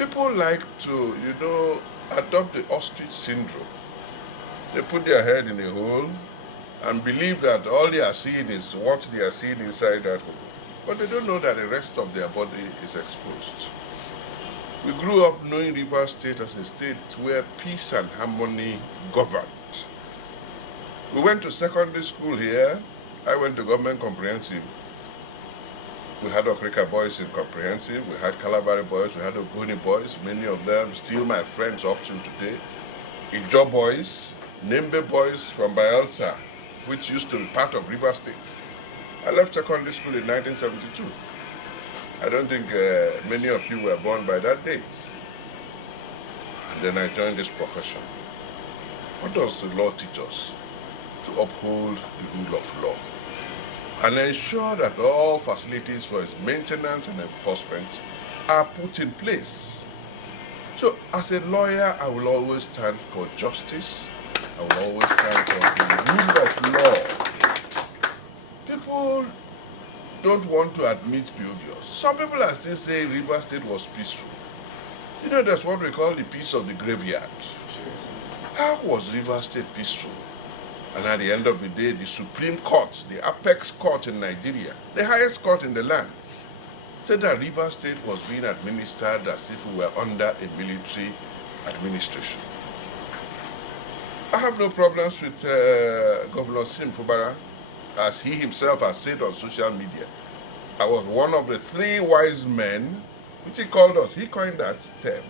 People like to, adopt the ostrich syndrome. They put their head in a hole and believe that all they are seeing is what they are seeing inside that hole. But they don't know that the rest of their body is exposed. We grew up knowing Rivers State as a state where peace and harmony governed. We went to secondary school here. I went to government comprehensive. We had Okrika boys in comprehensive. We had Calabari boys. We had Ogoni boys. Many of them still my friends up till today. Ijo boys, Nembe boys from Bayelsa, which used to be part of Rivers State. I left secondary school in 1972. I don't think many of you were born by that date. And then I joined this profession. What does the law teach us? To uphold the rule of law and ensure that all facilities for its maintenance and enforcement are put in place. So as a lawyer, I will always stand for justice. I will always stand for the rule of law. People don't want to admit the obvious. Some people are still saying Rivers State was peaceful. That's what we call the peace of the graveyard. How was Rivers State peaceful? And at the end of the day, the Supreme Court, the apex court in Nigeria, the highest court in the land, said that Rivers State was being administered as if we were under a military administration. I have no problems with Governor Fubara, as he himself has said on social media. I was one of the 3 wise men, which he called us, he coined that term,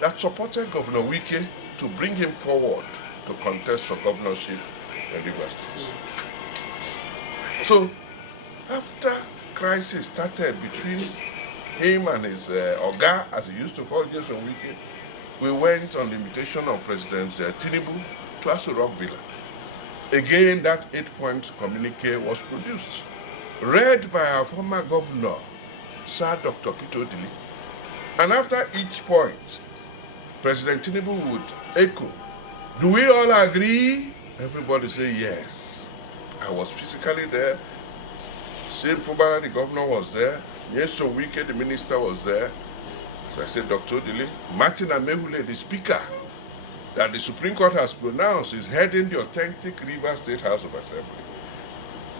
that supported Governor Wike to bring him forward to contest for governorship in Rivers State. So, after crisis started between him and his Oga, as he used to call Nyesom Wike, we went on the invitation of President Tinubu to Asue Villa. Again, that 8-point communique was produced, read by our former governor, Sir Dr. Peter Obi. And after each point, President Tinubu would echo, "Do we all agree?" Everybody say yes. I was physically there. Same Fubara, the governor, was there. Nyesom Wike, the minister, was there. So I said, Dr. Dele, Martin Amaewhule, the speaker, that the Supreme Court has pronounced is heading the authentic Rivers State House of Assembly.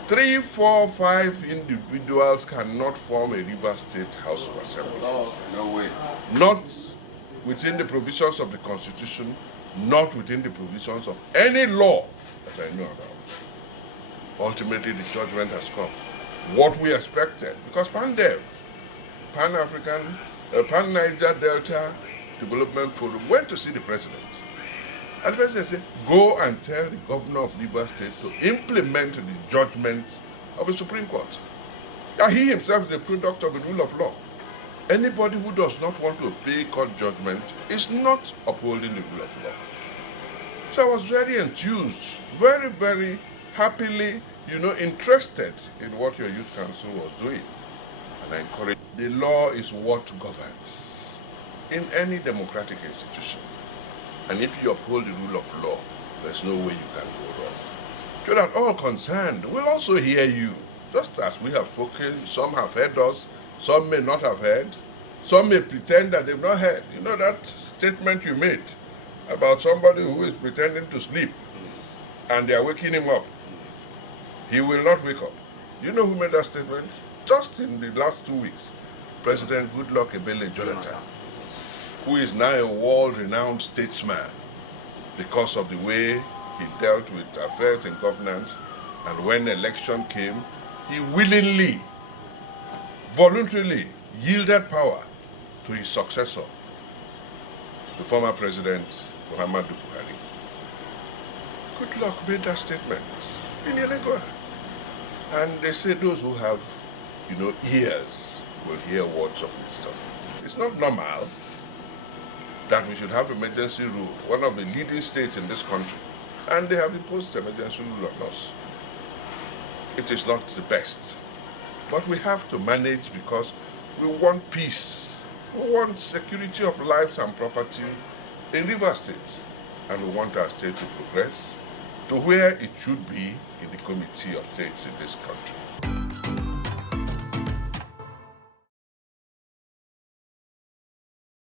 3, 4, 5 individuals cannot form a Rivers State House of Assembly. No way. Not within the provisions of the Constitution, not within the provisions of any law that I know about. Ultimately, the judgment has come. What we expected, because PANDEV, Pan-African, Pan-Niger Delta Development Forum, went to see the president. And the president said, go and tell the governor of Rivers State to implement the judgment of the Supreme Court. Now, he himself is a product of the rule of law. Anybody who does not want to obey court judgment is not upholding the rule of law. So I was very enthused, very, very happily, interested in what your youth council was doing. And I encourage. The law is what governs in any democratic institution. And if you uphold the rule of law, there's no way you can go wrong. So that all concerned will also hear you. Just as we have spoken, some have heard us, some may not have heard, some may pretend that they've not heard. You know that statement you made about somebody who is pretending to sleep and they are waking him up. He will not wake up. You know who made that statement? Just in the last 2 weeks, President Goodluck Ebele Jonathan, who is now a world-renowned statesman because of the way he dealt with affairs in governance, and when election came, he willingly, voluntarily yielded power to his successor, the former President Muhammadu Buhari. Goodluck made that statement in Yenagoa. And they say those who have, ears will hear words of wisdom. It's not normal that we should have emergency rule, one of the leading states in this country, and they have imposed emergency rule on us. It is not the best, but we have to manage because we want peace. We want security of lives and property in Rivers State, and we want our state to progress to where it should be in the Committee of States in this country.